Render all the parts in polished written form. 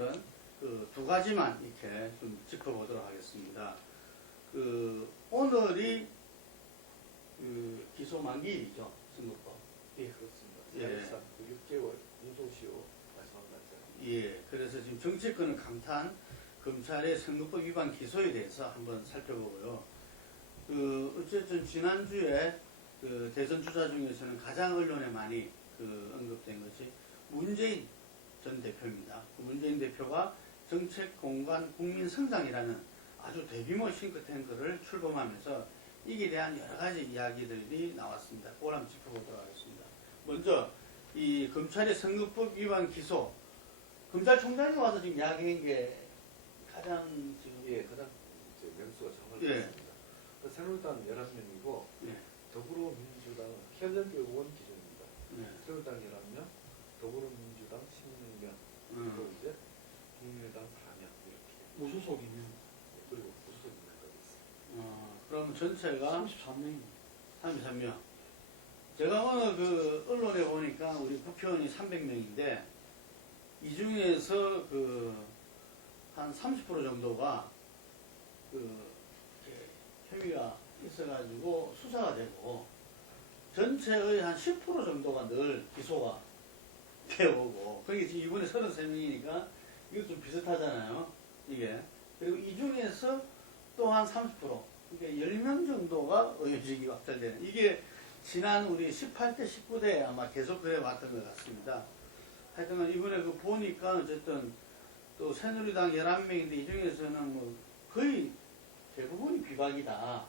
오늘은 그 두 가지만 이렇게 좀 짚어보도록 하겠습니다. 오늘이 기소 만기일이죠, 선거법. 예, 그렇습니다. 예. 사실상 6개월 유도시효 마지막 날짜. 예, 그래서 지금 정치권을 강타한 검찰의 선거법 위반 기소에 대해서 한번 살펴보고요. 어쨌든 지난주에 대선 주자 중에서는 가장 언론에 많이 언급된 것이 문재인 전 대표입니다. 문재인 대표가 정책 공간 국민 성장이라는 아주 대규모 싱크탱크를 출범하면서 이에 대한 여러 가지 이야기들이 나왔습니다. 그걸 한번 짚어보도록 하겠습니다. 먼저 이 검찰의 선거법 위반 기소, 검찰총장이 와서 지금 이야기한 게 가장 지금 예, 가장 이제 명수가 정말 예. 많습니다. 새누리당 11명이고 예, 더불어민주당은 현역 의원 기준입니다. 예, 새누리당 11명, 더불어민주당 16명, 그리고 이제 국민의당 4명 이렇게. 무소속이면 그리고 무소속인까지 있습니다. 그럼 전체가 33명입니다. 33명. 제가 오늘 언론에 보니까 우리 국회의원이 300명인데 이 중에서 한 30% 정도가 이렇게 혐의가 있어가지고 수사가 되고 전체의 한 10% 정도가 늘 기소가 되어오고 그게 지금 이번에 33명이니까 이거 좀 비슷하잖아요. 이게. 그리고 이 중에서 또 한 30% 이게 10명 정도가 의혹이 확정되는 이게 지난 우리 18대, 19대 아마 계속 그래 왔던 것 같습니다. 하여튼 이번에 보니까 어쨌든 또 새누리당 11명인데 이 중에서는 뭐 거의 대부분이 비박이다.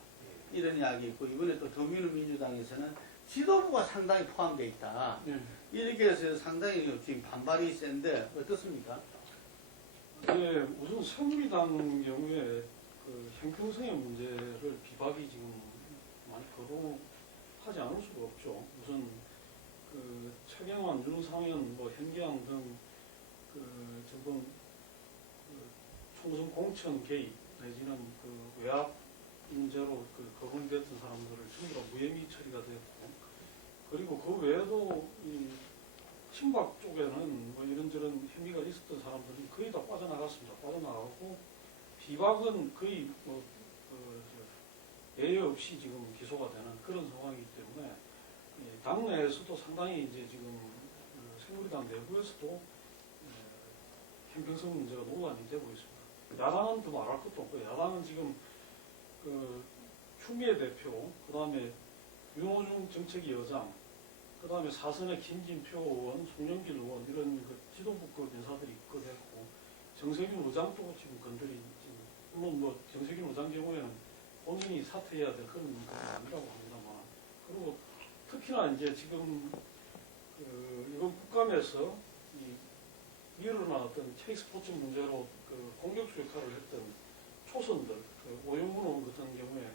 이런 이야기 있고 이번에 또 더민주당에서는 지도부가 상당히 포함되어 있다. 네. 이렇게 해서 상당히 지금 반발이 센데 어떻습니까? 네, 우선 새누리당 경우에 형평성의 문제를 비박이 지금 많이 거론하지 않을 수가 없죠. 우선 최경환, 윤상현, 현기양 등 전번 총선 공천 개입 내지는 외압 문제로 거론됐던 사람들을 전부 다 무혐의 처리가 됐고, 그리고 그 외에도 이 친박 쪽에는 이런저런 혐의가 있었던 사람들이 거의 다 빠져나갔습니다. 빠져나가고 비박은 거의 예외 없이 지금 기소가 되는 그런 상황이기 때문에 당내에서도 상당히 이제 지금 새누리당 내부에서도 형평성 문제가 논란이 되고 있습니다. 야당은 더 말할 것도 없고 야당은 지금 추미애 대표, 그 다음에 윤호중 정책위 의장, 그 다음에 사선의 김진표 의원, 송영길 의원 이런 지도부급 인사들이 있거든요. 정세균 의장도 지금 건드리 물론 정세균 의장 경우에는 본인이 사퇴해야 될 그런 문제가 아니라고 합니다만, 그리고 특히나 이제 지금 이번 국감에서 일어났던 K스포츠 문제로 공격수 역할을 했던 초선들, 오영훈 의원 같은 경우에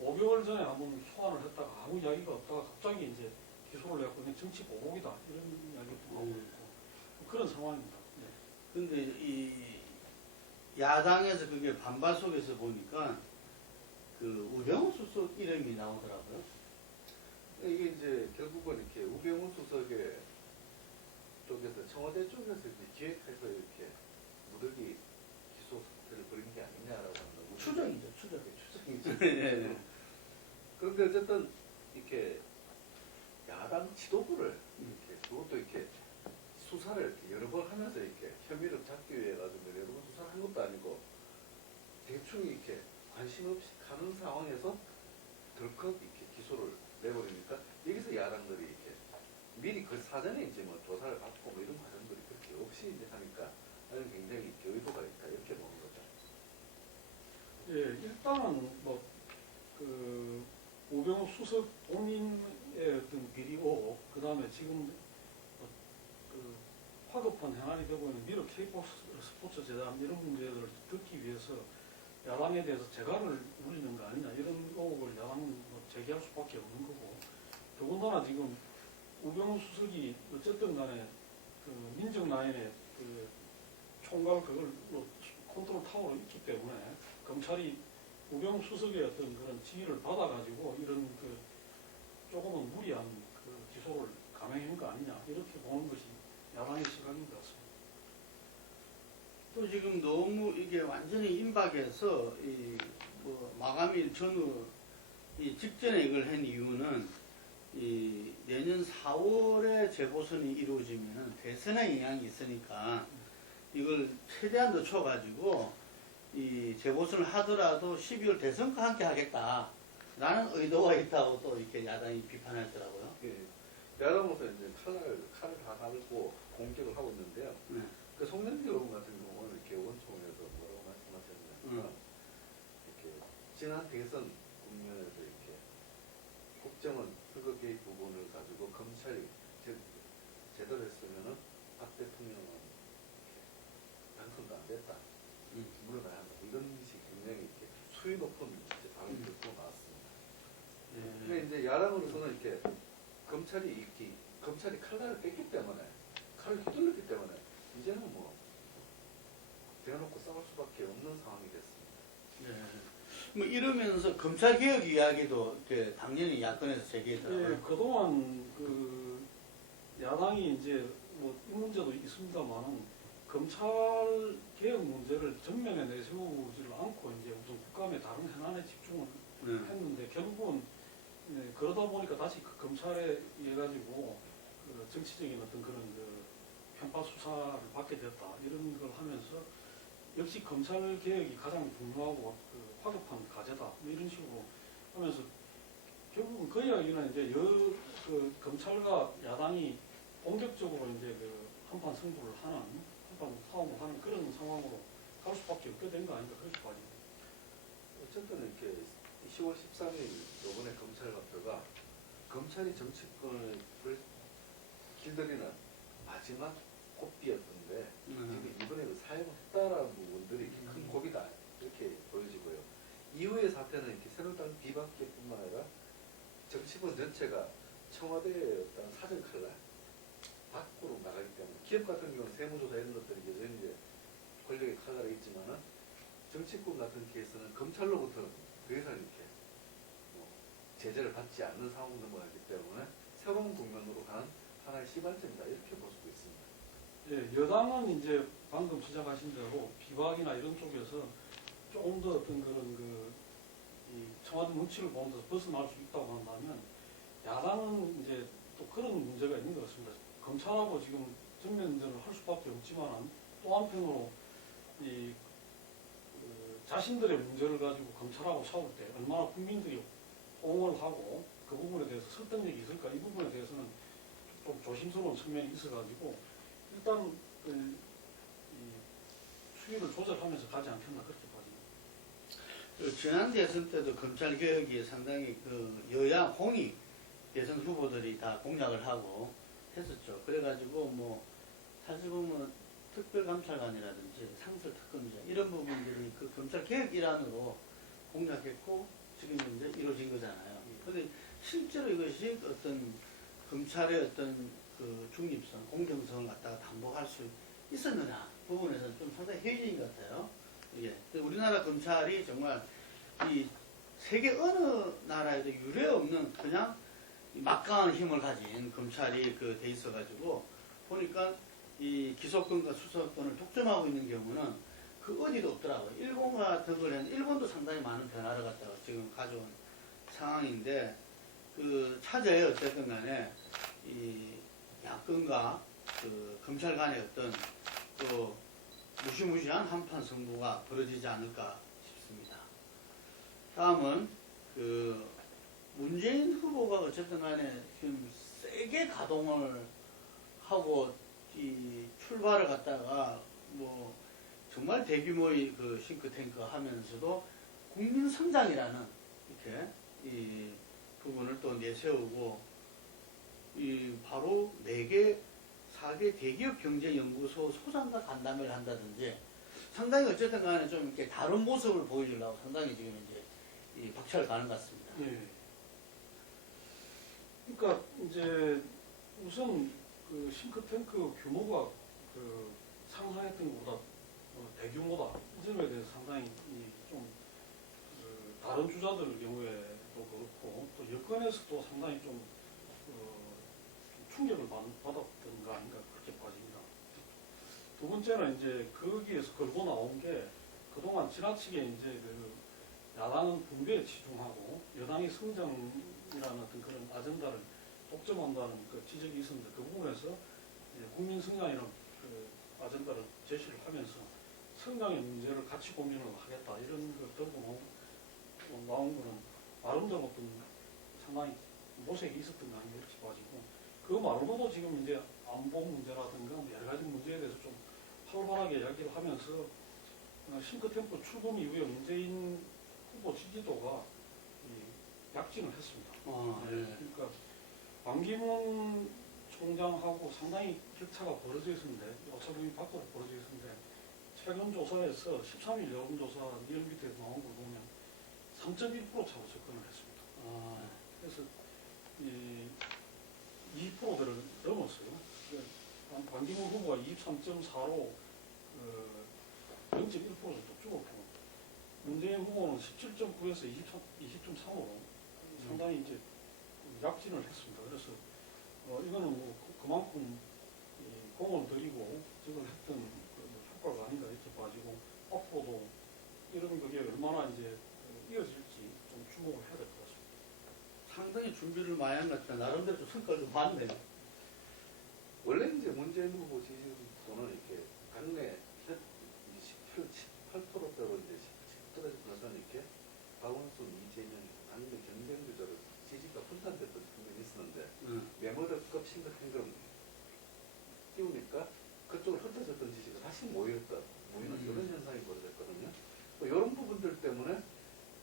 5개월 전에 한번 소환을 했다가 아무 이야기가 없다가 갑자기 이제 기소를 해갖고 그냥 정치 보복이다 이런 이야기도 나오고 있고 그런 상황입니다. 근데 이 야당에서 그게 반발 속에서 보니까 우병우 수석 이름이 나오더라고요. 이게 이제 결국은 이렇게 우병우 수석의 쪽에서 청와대 쪽에서 이제 기획해서 이렇게 무더기 기소 사태를 벌인 게 아니냐라고 하는 추정이죠, 추정이죠. 네. 그런데 어쨌든 이렇게 야당 지도부를 이렇게 그것도 이렇게 수사를 이렇게 여러 번 하면서 이렇게 혐의를 잡기 위해 가지고 여러 번 수사를 한 것도 아니고 대충 이렇게 관심 없이 가는 상황에서 덜컥 이렇게 기소를 내버리니까 여기서 야당들이 이렇게 미리 그 사전에 이제 조사를 받고 이런 과정들이 그렇게 없이 이제 하니까 나는 굉장히 의도가 있다 이렇게 보는 거죠. 예, 일단은 우병우 수석 본인의 어떤 비리 의혹, 그 다음에 지금 화급한 행안이 되고 있는 미르 K스포츠 재단 이런 문제들을 듣기 위해서 야당에 대해서 재갈을 누리는 거 아니냐 이런 의혹을 야당은 제기할 수밖에 없는 거고, 더군다나 지금 우병우 수석이 어쨌든 간에 민정 라인에 총괄 그걸 컨트롤 타워로 있기 때문에 검찰이 우병우 수석의 어떤 그런 지휘를 받아가지고 이런 조금은 무리한 기소를 감행한 거 아니냐 이렇게 보는 것이 야당의 시각인 것 같습니다. 자꾸 지금 너무 이게 완전히 임박해서 이 뭐 마감일 전후 이 직전에 이걸 한 이유는 이 내년 4월에 재보선이 이루어지면 대선에 영향이 있으니까 이걸 최대한 늦춰가지고 이 재보선을 하더라도 12월 대선과 함께 하겠다라는 의도가 있다고 또 이렇게 야당이 비판하더라고요. 예. 야당으로서 이제 칼을 다 갈고 공격을 하고 있는데요. 네. 그 송영길 의원 같은 경우는 이렇게 원총에서 뭐라고 말씀하셨냐면 이렇게 지난 대선 국면에서 이렇게 국정원 선거 개입 부분을 가지고 검찰이 제대로 했으면은 박 대통령은 이렇게 당선도 안 됐다. 물러나야 한다. 이런 식 굉장히 이렇게 수위 높은 발언을 듣고 나왔습니다. 근데 이제 야당으로서는 이렇게 검찰이 칼날을 뺐기 때문에 칼을 휘둘렀기 때문에 이제는 뭐 대놓고 싸울 수밖에 없는 상황이 됐습니다. 네. 뭐 이러면서 검찰 개혁 이야기도 이렇게 당연히 야권에서 제기했더라고요. 예, 그동안 그 야당이 이제 뭐 이 문제도 있습니다만은 검찰 개혁 문제를 전면에 내세우지를 않고 이제 우선 국감의 다른 현안에 집중을 했는데 결국은 그러다 보니까 다시 그 검찰에 의해 가지고 그 정치적인 어떤 그런 그 편파 수사를 받게 됐다 이런 걸 하면서 역시 검찰 개혁이 가장 중요하고 그 화급한 과제다 뭐 이런 식으로 하면서 결국은 그 이야기는 이제 그 검찰과 야당이 공격적으로 이제 그 한판 승부를 하는 한판 싸움을 하는 그런 상황으로 갈 수밖에 없게 된 거 아닌가 그렇게 봐집니다. 어쨌든 이렇게 10월 13일 이번에 검찰 발표가 검찰이 정치권을 길들이는 마지막 고비였던데 지금 이번에 그 사용했다라는 부분들이 큰 고비다 이렇게 보여지고요. 이후의 사태는 이렇게 새누리당 비박계뿐만 아니라 정치권 전체가 청와대의 어떤 사정 칼날 밖으로 나가기 때문에 기업 같은 경우는 세무조사 이런 것들이 여전히 이제 권력의 칼날이 있지만은 정치권 같은 케이스는 검찰로부터 더 이상 이렇게 뭐 제재를 받지 않는 상황으로 넘어가기 때문에 새로운 국면으로 가는 하나의 시발점이다 이렇게 볼 수도 있습니다. 예, 여당은 이제 방금 시작하신 대로 비박이나 이런 쪽에서 조금 더 어떤 그런 이 청와대 눈치를 보는 데서 벗어날 수 있다고 한다면 야당은 이제 또 그런 문제가 있는 것 같습니다. 검찰하고 지금 전면전을 할 수밖에 없지만 또 한편으로 자신들의 문제를 가지고 검찰하고 싸울 때 얼마나 국민들이 호응을 하고 그 부분에 대해서 설득력이 있을까 이 부분에 대해서는 좀 조심스러운 측면이 있어가지고 일단 수위를 조절하면서 가지 않겠나 그렇게 봐집니다. 지난 대선 때도 검찰 개혁이 상당히 그 여야 공이 대선 후보들이 다 공약을 하고 했었죠. 그래가지고 뭐 사실 보면 특별감찰관이라든지 상설특검제 이런 부분들이 그 검찰 개혁 일환으로 공약했고 지금 이제 이루어진 거잖아요. 그런데 실제로 이것이 어떤 검찰의 어떤 그 중립성, 공정성을 갖다가 담보할 수 있었느냐 부분에서는 좀 상당히 회의적인 것 같아요. 예. 우리나라 검찰이 정말 이 세계 어느 나라에도 유례 없는 그냥 막강한 힘을 가진 검찰이 그 돼 있어가지고 보니까 이 기소권과 수사권을 독점하고 있는 경우는 그 어디도 없더라고요. 일본 같은 거는 일본도 상당히 많은 변화를 갖다가 지금 가져온 상황인데 그 차제에 어쨌든 간에 이 야권과 그 검찰 간의 어떤 또 무시무시한 한판 승부가 벌어지지 않을까 싶습니다. 다음은 그 문재인 후보가 어쨌든 간에 지금 세게 가동을 하고 이 출발을 갖다가 뭐 정말 대규모의 그 싱크탱크 하면서도 국민 성장이라는 이렇게 이 부분을 또 내세우고 이 바로 4개, 4개 대기업 경제연구소 소장과 간담회를 한다든지 상당히 어쨌든 간에 좀 이렇게 다른 모습을 보여주려고 상당히 지금 이제 이 박차를 가는 것 같습니다. 예. 그러니까 이제 우선 그 싱크탱크 규모가 그 상상했던 것보다 대규모다. 이 점에 대해서 상당히 좀 다른 주자들 경우에도 그렇고 또 여권에서도 상당히 좀 충격을 받았던 거 아닌가 그렇게 봐집니다. 두 번째는 이제 거기에서 걸고 나온 게 그동안 지나치게 이제 그 야당은 분배에 치중하고 여당이 성장이라는 어떤 그런 아젠다를 독점한다는 그 지적이 있었는데 그 부분에서 이제 국민 성장이라는 그 아젠다를 제시를 하면서 성장의 문제를 같이 고민을 하겠다 이런 걸 들고 나온 거는 나름대로 어떤 상당히 모색이 있었던 거 아닌가 이렇게 봐지고 그 말고도 지금 이제 안보 문제라든가 여러 가지 문제에 대해서 좀 활발하게 이야기를 하면서 싱크탱크 출범 이후에 문재인 후보 지지도가 약진을 했습니다. 그러니까 반기문 총장하고 상당히 격차가 벌어져 있었는데 5차범위 밖으로 벌어져 있었는데 최근 조사에서 13일 여론조사 리얼 밑에 나온 걸 보면 3.1% 차로 접근을 했습니다. 그래서 2%대를 넘었어요. 반기문 후보가 23.4로 0.1% 정도 줄었고 문재인 후보는 17.9에서 20.3으로 상당히 이제 약진을 했습니다. 그래서 이거는 뭐 그만큼 공을 들이고 지금 했던 효과가 아닌가 이렇게 봐지고 앞으로도 이런 그게 얼마나 이제 이어질지 좀 주목을 해야 될 것 같습니다. 상당히 준비를 많이 한 것 같아요. 나름대로 좀 성과를 좀 봤네요. 원래 이제 문재인 후보 지지도는 이렇게 당내 18%대로 이제 10%에서 나서는 이렇게 박원순, 이재명 당내 경쟁 구조로 지지가 분산됐던 측면이 있었는데 메모드급 심각한 걸 띄우니까 그쪽으로 흩어졌던 지지가 다시 모이는 이런 현상이 벌어졌거든요. 또 이런 부분들 때문에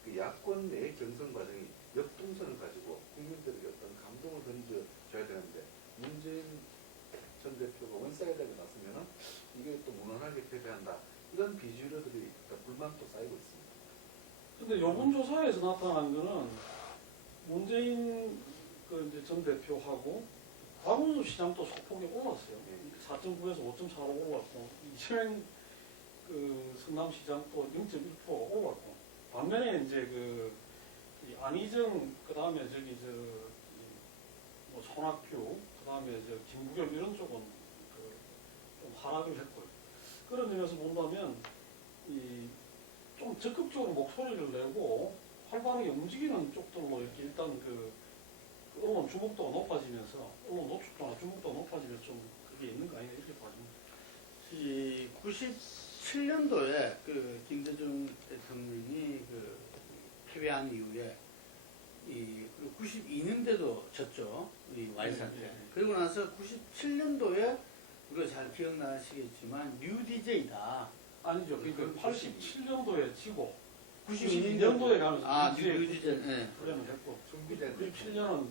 그 야권 내 경선 과정이 역동성을 가지고 국민들에게 어떤 감동을 던져줘야 되는데 문재인 전 대표가 원사이드에 나서면은 이게 또 무난하게 패배한다. 이런 비주류들이 불만도 쌓이고 있습니다. 근데 요번 조사에서 나타난 거는 문재인 그 이제 전 대표하고 박원순 시장도 소폭이 올랐어요. 4.9에서 5.4로 올랐고 이재명 그 성남시장도 0.1%가 올랐고 반면에 이제 이 안희정 그다음에 저기 뭐 손학규 그다음에 김부겸 이런 쪽은 좀 하락을 했고요. 그런 점에서 본다면 좀 적극적으로 목소리를 내고 활발하게 움직이는 쪽들로 이렇게 일단 언론 주목도가 높아지면서 언론 노출도나 주목도가 높아지면서 좀 그게 있는 거 아닌가 이렇게 봐집니다. 이 97년도에 그 김대중 대통령이 패배한 이후에 92년대도 졌죠. 이 와이사한테. 네. 그리고 나서 97년도에 우리가 잘 기억나시겠지만 뉴 DJ다. 아니죠. 그러니까 87년도에 지고 92년도에 가면서 뉴 DJ. 네. 그러면 됐고 준비된 97년은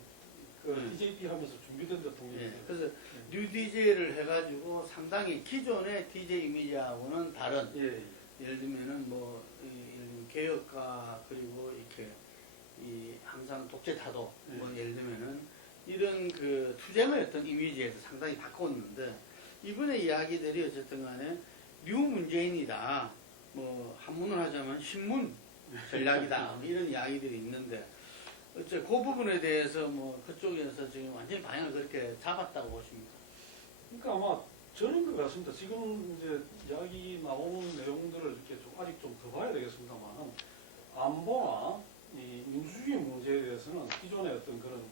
DJP 하면서 준비된 대통령이에요. 네. 그래서 뉴 DJ를 해가지고 상당히 기존의 DJ 이미지하고는 다른 예를 들면은 뭐 개혁가 그리고 이렇게 항상 독재 타도 뭐 예를 들면은 이런 투쟁의 어떤 이미지에서 상당히 바꿨는데 이번에 이야기들이 어쨌든 간에 뉴 문재인이다 뭐 한문을 하자면 신문 전략이다 이런 이야기들이 있는데 그 부분에 대해서 뭐 그쪽에서 지금 완전히 방향을 그렇게 잡았다고 보십니까? 그러니까 아마 저는 것 같습니다. 지금 이제 이야기 나오는 내용들을 이렇게 좀 아직 좀 더 봐야 되겠습니다만 안보나 이 민주주의 문제에 대해서는 기존의 어떤 그런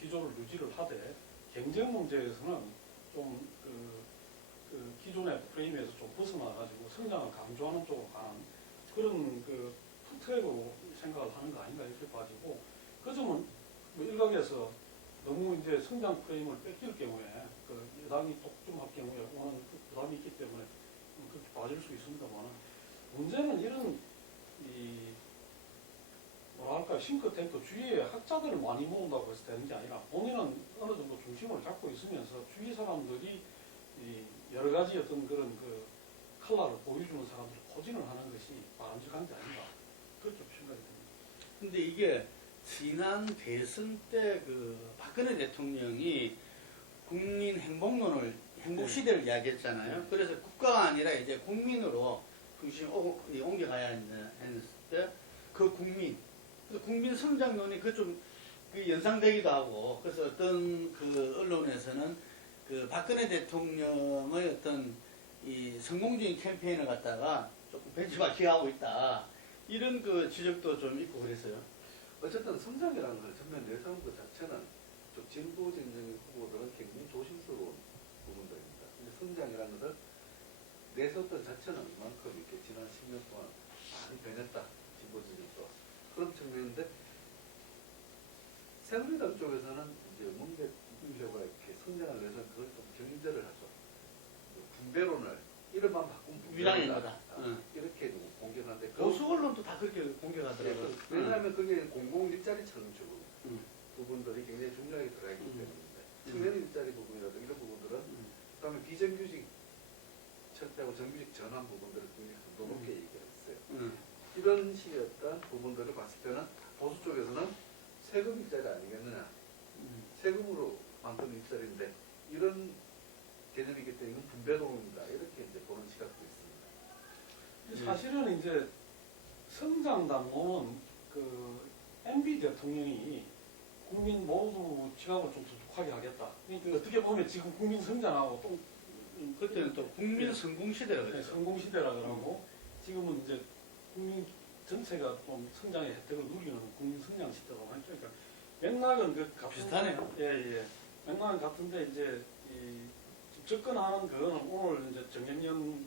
기조를 유지를 하되 경쟁 문제에서는 좀 기존의 프레임에서 좀 벗어나가지고 성장을 강조하는 쪽으로 가는 그런 트랙으로 생각을 하는 거 아닌가 이렇게 봐지고 그 점은 뭐 일각에서 너무 이제 성장 프레임을 뺏길 경우에 여당이 독점할 경우에 오는 부담이 있기 때문에 그렇게 봐질 수 있습니다만 문제는 이런 뭐랄까 싱크탱크 주위에 학자들을 많이 모은다고 해서 되는 게 아니라 본인은 어느 정도 중심을 잡고 있으면서 주위 사람들이 여러 가지 어떤 그런 컬러를 보여주는 사람들을 고진을 하는 것이 바람직한 게 아닌가 그렇게 생각이 듭니다. 근데 이게 지난 대선 때 박근혜 대통령이 국민 행복론을 행복시대를 이야기했잖아요. 그래서 국가가 아니라 이제 국민으로 중심을 옮겨가야 했을 때 국민 성장론이 좀 연상되기도 하고 그래서 어떤 언론에서는 박근혜 대통령의 어떤 이 성공적인 캠페인을 갖다가 조금 벤치마킹하고 있다. 이런 그 지적도 좀 있고 그랬어요. 어쨌든 성장이라는 걸 전면 내세운 것 자체는 좀 진보 진영의 후보들은 굉장히 조심스러운 부분들입니다. 근데 성장이라는 것을 내세웠던 자체는 이만큼 이렇게 지난 10년 동안 많이 변했다. 진보 진영도. 그런 측면인데 새누리당 쪽에서는 이제 문제 대표가 이렇게 성장을 내서 그걸 좀 경제를 하죠. 분배론을 이름만 바꾸면 위장인 분배론이다. 거다. 응. 이렇게 공격하는데 보수 언론도 다 그렇게 공격하더라고요. 왜냐하면 그게 공공 일자리 창출 응. 부분들이 굉장히 중요하게 들어가 있기 때문인데 음. 청년 일자리 부분이라든가 이런 부분들은 그다음에 비정규직 철폐하고 정규직 전환 부분들을 굉장히 강도 높게 얘기를 했어요. 응. 이런 식의 어떤 부분들을 봤을 때는 보수 쪽에서는 세금 일자리 아니겠느냐. 세금으로 만든 일자리인데 이런 개념이기 때문에 이건 분배론이다. 이렇게 이제 보는 시각도 있습니다. 사실은 이제 성장당은 그 MB 대통령이 국민 모두 지갑을 좀 두둑하게 하겠다. 그러니까 어떻게 보면 지금 국민 성장하고 또 그때는 또 국민 성공 시대라고 그랬죠. 성공 시대라 그러고 지금은 이제 국민 전체가 좀 성장의 혜택을 누리는 국민 성장 시대라고 하니까 그러니까 맥락은 그 비슷하네요. 예. 맥락은 같은데 이제 이 접근하는 그거는 오늘 이제 정영연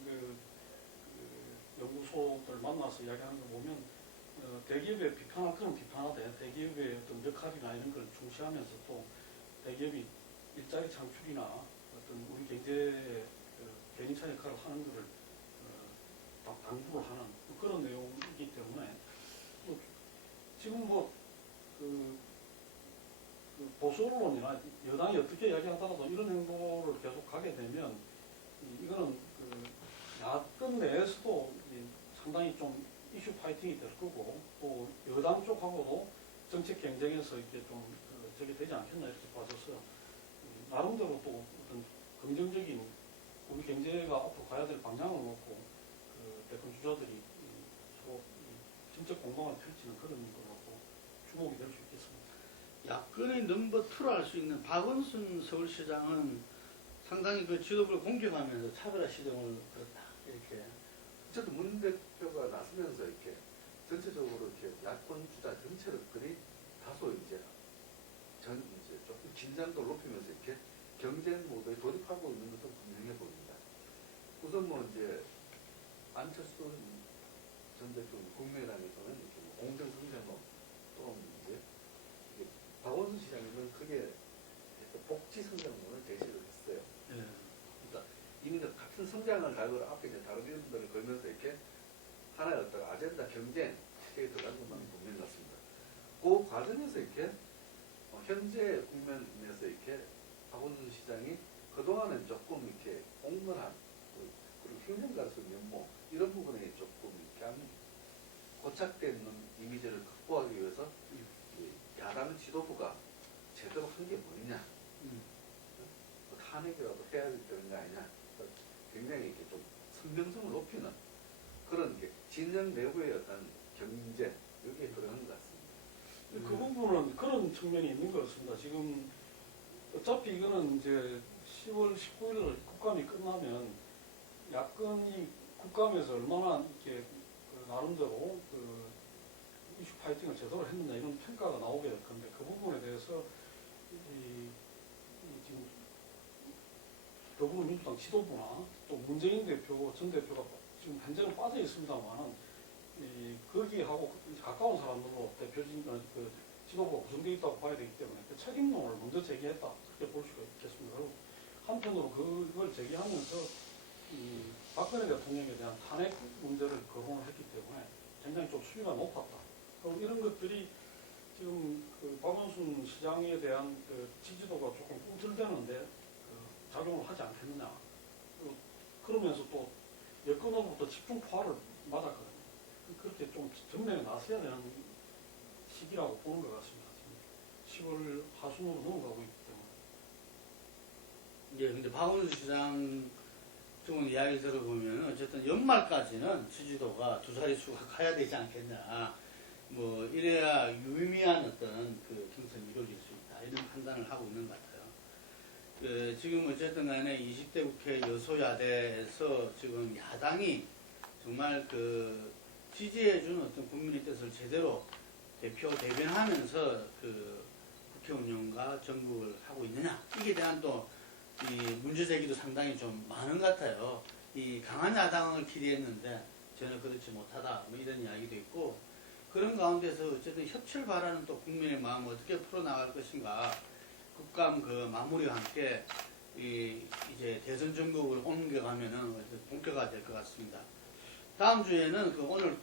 연구소들 만나서 이야기하는 거 보면 대기업에 비판할 건 비판하되 대기업의 어떤 역할이나 이런 걸 중시하면서 또 대기업이 일자리 창출이나 어떤 우리 경제의 개인차 역할을 하는 것을 당부를 하는 그런 내용이기 때문에 지금 그 보수 언론이나 여당이 어떻게 이야기하더라도 이런 행보를 계속 가게 되면 이거는 그 야권 내에서도 상당히 좀 이슈 파이팅이 될 거고 또 여당 쪽하고도 정책 경쟁에서 이렇게 좀 저게 되지 않겠나 이렇게 봐져서 나름대로 또 어떤 긍정적인 우리 경제가 앞으로 가야 될 방향을 놓고 그 대권 주자들이 서로 정책 공방을 펼치는 그런 거라고 주목이 될 수 있겠습니다. 야권의 넘버 2로 할 수 있는 박원순 서울시장은 상당히 그 지도부를 공격하면서 차별화 시정을 그렇다. 이렇게. 어쨌든 문 대표가 나서면서 이렇게 전체적으로 이렇게 야권 주자 전체를 그리 다소 이제 조금 긴장도를 높이면서 이렇게 경쟁 모드에 돌입하고 있는 것은 분명해 보입니다. 우선 뭐 이제 안철수 전 대표 국민의당에서는 이렇게 뭐 공정성장론 또는 이제 박원순 시장님은 크게 복지 성장론을 제시를 했어요. 예. 그러니까 이미 같은 성장을 달고 앞에 이제 다른 이름들을 걸면서 이렇게 하나의 어떤 아젠다 경쟁 시대에 들어간 것만 분명히 같습니다. 그 과정에서 이렇게 현재 국면에서 이렇게 박원순 시장이 그동안은 조금 이렇게 옹졸한 그리고 행정가로서 면모 이런 부분에 조금 이렇게 고착되어 있는 이미지를 극복하기 위해서 야당 지도부가 제대로 한 게 뭐냐 탄핵이라도 해야 되는 거 아니냐 굉장히 이렇게 좀 선명성을 높이는 그런 게 진영 내부의 어떤 경제 여기에 들어간 것 같습니다. 그 부분은 그런 측면이 있는 것 같습니다. 지금 어차피 이거는 이제 10월 19일 국감이 끝나면 야권이 국감에서 얼마나 이렇게 나름대로 이슈 파이팅을 제대로 했느냐 이런 평가가 나오게 될 건데 그 부분에 대해서 지금 더불어민주당 지도부나 또 문재인 대표, 전 대표가 지금 현재는 빠져 있습니다만은 거기하고 가까운 사람들로 대표진 그 지도부가 구성되어 있다고 봐야 되기 때문에 그 책임론을 먼저 제기했다 그렇게 볼 수가 있겠습니다. 그리고 한편으로 그걸 제기하면서 박근혜 대통령에 대한 탄핵 문제를 거론을 했기 때문에 굉장히 좀 수위가 높았다. 그리고 이런 것들이 지금 그 박원순 시장에 대한 그 지지도가 조금 꿈틀대는데 작용을 하지 않겠느냐. 그러면서 또 여권으로부터 집중 포화를 맞았거든요. 그렇게 좀 전면에 나서야 되는 시기라고 보는 것 같습니다. 지금 10월 하순으로 넘어가고 있기 때문에. 예, 근데 박원순 시장 쪽은 이야기 들어보면 어쨌든 연말까지는 지지도가 두 자릿수가 가야 되지 않겠냐. 뭐 이래야 유의미한 어떤 그 경선이 이루어질 수 있다. 이런 판단을 하고 있는 것 같아요. 지금 어쨌든 간에 20대 국회 여소야대에서 지금 야당이 정말 지지해주는 어떤 국민의 뜻을 제대로 대변하면서 국회 운영과 정국을 하고 있느냐, 이게 대한 또 이 문제 제기도 상당히 좀 많은 것 같아요. 이 강한 야당을 기대했는데 전혀 그렇지 못하다, 뭐 이런 이야기도 있고, 그런 가운데서 어쨌든 협치를 바라는 또 국민의 마음을 어떻게 풀어나갈 것인가, 국감 마무리와 함께 이제 대선 전국을 옮겨가면은 본격화가 될 것 같습니다. 다음 주에는 오늘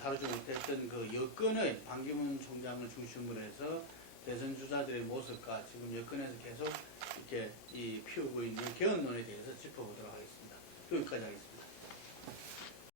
다루지 못했던 여권의 반기문 총장을 중심으로 해서 대선 주자들의 모습과 지금 여권에서 계속 이렇게 피우고 있는 개헌론에 대해서 짚어보도록 하겠습니다. 여기까지 하겠습니다.